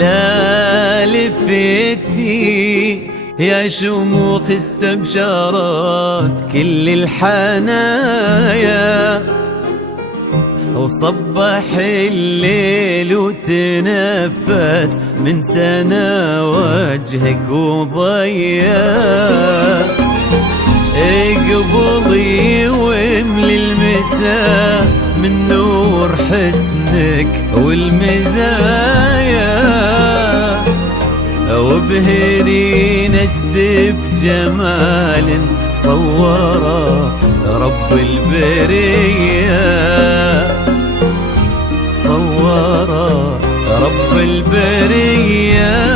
لا لفتي يا شموخ استبشرت كل الحنايا، وصبح الليل وتنفس من سنة وجهك وضيا. اقبلي واملي المساء من نور حسنك والمزايا، وابهري نجد بجمال صوره رب البرية، صوره رب البرية.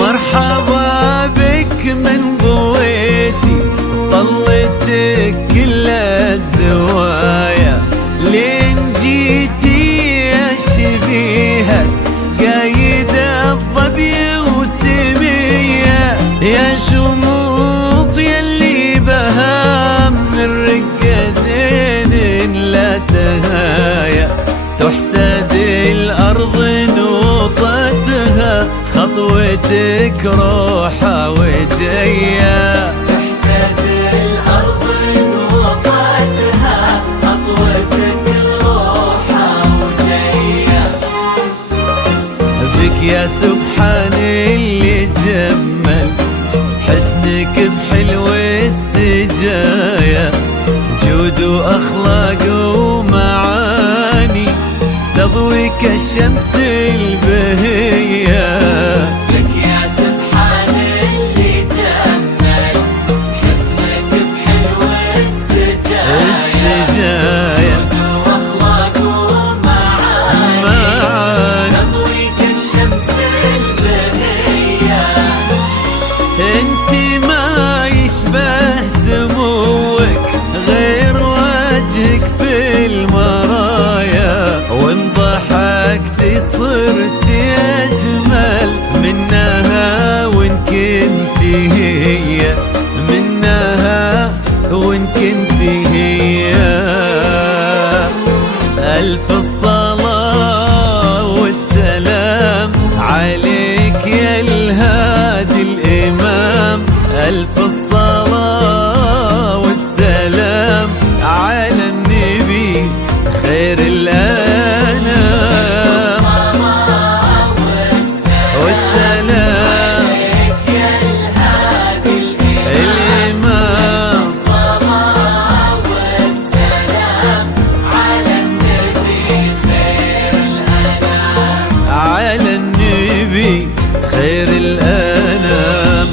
مرحبا بك من ضويتي طلتك كل الزوايا، لين جيتي يا شبيهة قايد الظبي وسمية، يا شموس يلي بها من الرقة زين لا تهايا، تحسد الأرض نوطتها خطوتك روحة وجاية، تحسد الأرض نوطتها خطوتك روحة وجاية. بك يا سبحان اللي جمل حسنك بحلو السجايا، جود وأخلاق ومعاني تضوي كالشمس البهية. لك يا سبحان اللي جمل حسنك بحلو السجايا، جود وأخلاق ومعاني تضوي كالشمس البهية. انت ما يشبه سموك غير وجهك في المرايا، وان ضحكتي صرت اجمل منها وان كنتي هي، منها وان كنتي هي. الف الصلاة والسلام عليك يا الهادي الامام، الف الصلاة والسلام على النبي خير الأنام، والسلام عليك يا الهادي الإمام، الصلاة والسلام على النبي خير الأنام، على النبي خير الأنام.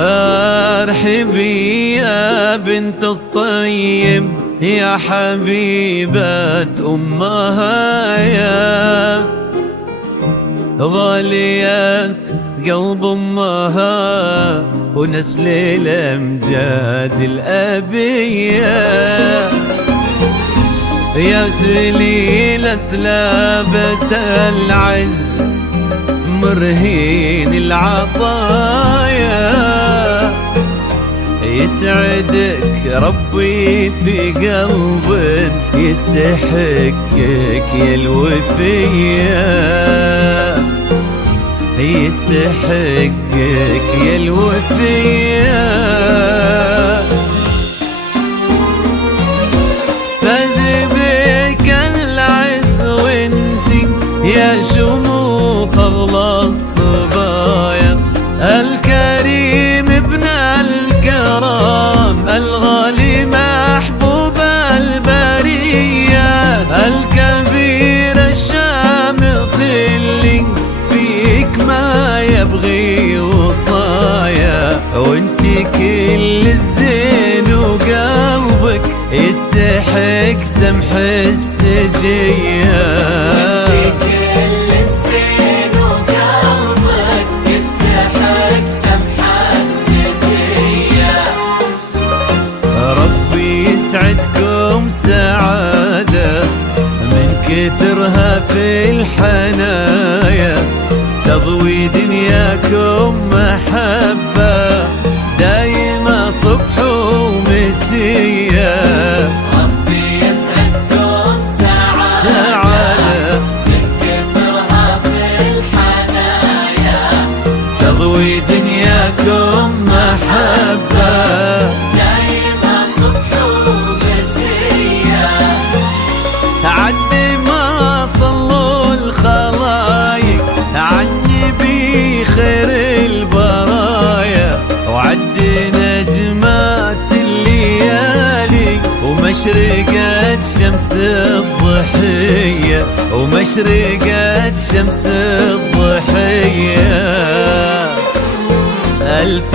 ارحبي يا بنت الطيب يا حبيبة أمها، يا غالية قلب أمها ونسل الأمجاد الأبية، يا سليلة لابة العز مرهين العطايا، يسعدك ربي في قلب يستحقك يا الوفية، يستحقك يا الوفية. كل الزين وقلبك يستحق سمح السجية. كل الزين وقلبك يستحق سمح السجية. ربي يسعدكم سعادة من كثرها في الحنايا، تضوي دنياكم محبة دايما صبح ومسية. ربي يسعدكم سعادة من كثرها في الحنايا، تضوي دنياكم محبة دايما صبح ومسية. عد ما صلوا الخلايق عني بخير البرايا، وعد نجمات الليالي ومشرقة شمس الضحية، ومشرقة شمس الضحية. ألف